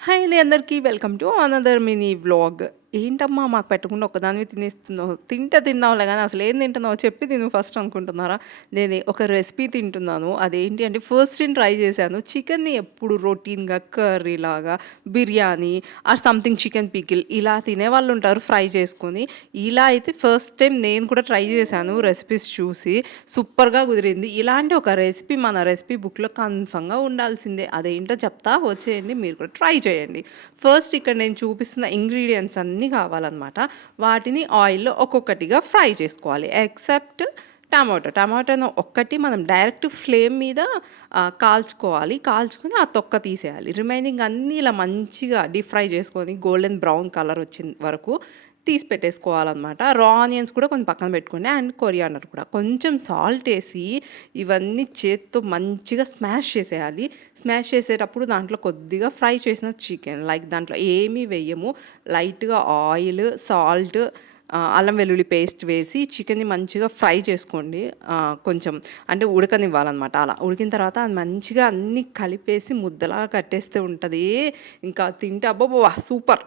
Hi అండి అందరికీ. Welcome to another mini vlog ఏంటమ్మా మాకు పెట్టకుండా ఒకదానివి తినేస్తున్నావు? తింటే తిన్నావులే కానీ అసలు ఏం తింటున్నావు? చెప్పి తిను ఫస్ట్ అనుకుంటున్నారా? నేను ఒక రెసిపీ తింటున్నాను. అదేంటి అంటే ఫస్ట్ నేను ట్రై చేశాను. చికెన్ని ఎప్పుడు రొటీన్గా కర్రీ లాగా biryani or something chicken pickle ఇలా తినే వాళ్ళు ఉంటారు ఫ్రై చేసుకొని. ఇలా అయితే ఫస్ట్ టైం నేను కూడా ట్రై చేశాను రెసిపీస్ చూసి. సూపర్గా కుదిరింది. ఇలాంటి ఒక రెసిపీ మన రెసిపీ బుక్లో కన్ఫర్మ్గా ఉండాల్సిందే. అదేంటో చెప్తా. వచ్చేయండి. మీరు కూడా ట్రై చేయండి. ఫస్ట్ ఇక్కడ నేను చూపిస్తున్న ఇంగ్రీడియంట్స్ అన్నీ కావాలన్నమాట. వాటిని ఆయిల్లో ఒక్కొక్కటిగా ఫ్రై చేసుకోవాలి. Except tomato. టమాటోను ఒక్కటి మనం డైరెక్ట్ ఫ్లేమ్ మీద కాల్చుకోవాలి. కాల్చుకొని ఆ తొక్క తీసేయాలి. రిమైనింగ్ అన్నీ ఇలా మంచిగా డీప్ ఫ్రై చేసుకొని గోల్డెన్ బ్రౌన్ కలర్ వచ్చిన వరకు తీసి పెట్టేసుకోవాలన్నమాట. రా ఆనియన్స్ కూడా కొంచెం పక్కన పెట్టుకోండి. అండ్ కొరియాండర్ కూడా. కొంచెం సాల్ట్ వేసి ఇవన్నీ చేత్తో మంచిగా స్మాష్ చేసేయాలి. స్మాష్ చేసేటప్పుడు దాంట్లో కొద్దిగా ఫ్రై చేసిన చికెన్. లైక్ దాంట్లో ఏమీ వేయము. లైట్గా ఆయిల్ సాల్ట్ అల్లం వెల్లుల్లి పేస్ట్ వేసి చికెన్ని మంచిగా ఫ్రై చేసుకోండి. కొంచెం అంటే ఉడకనివ్వాలన్నమాట అలా. ఉడికిన తర్వాత అది మంచిగా అన్నీ కలిపేసి ముద్దలాగా కట్టేస్తే ఉంటుంది. ఇంకా తింటే అబ్బో సూపర్.